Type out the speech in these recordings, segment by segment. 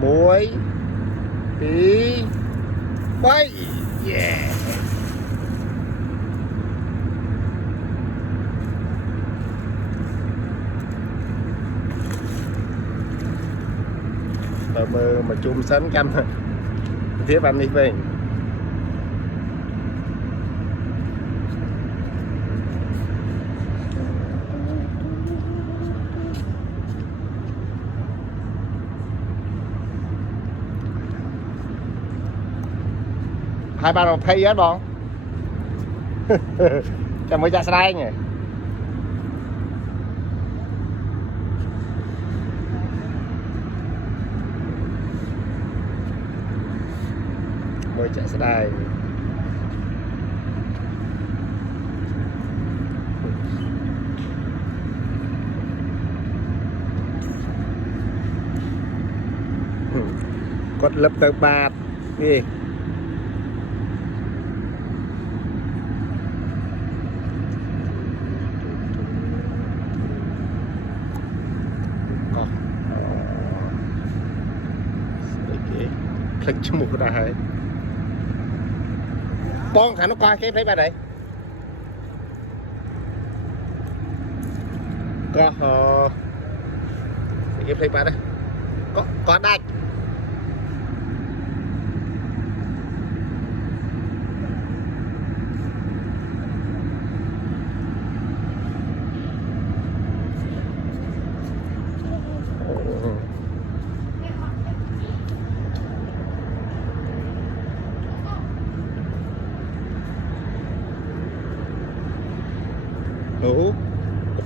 Muối tí bay. Yeah. Tờ mơ mà chung sánh canh tiếp anh đi về. Hai ba đồng thay á bọn cho mới ra đây nhỉ. Mới chạy xe đây quất lập tờ bạt đi. Click cho một cái bon thằng nó coi cái thấy ba này có cái thấy ba đây có đây đủ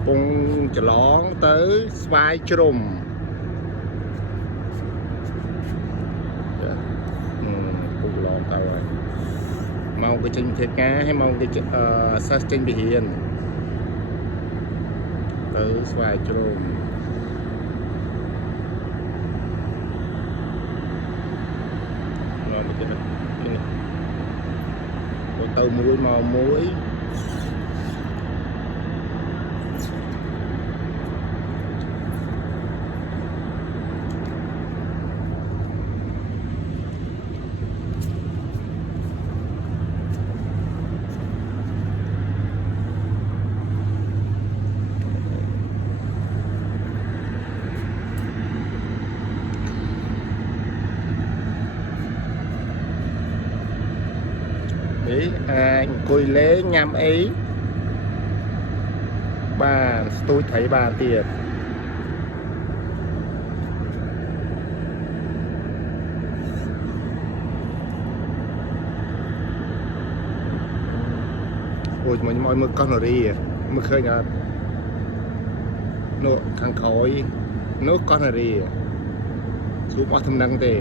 cùng chở lón tới vai trùm cùng lon tàu rồi mau cái chân thịt cá hay mau cái sa chân bị hiền tới vai trùm lon cái này tàu muối màu muối anh cùi lễ nhằm ấy bà tôi thấy bà tiền ôi mà mọi người con đi mà khơi nhà nước khăn khói nước con đi xuống mọi thâm năng tề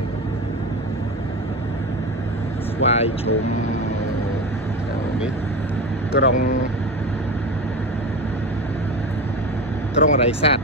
vài chùm cái rong ở đây sát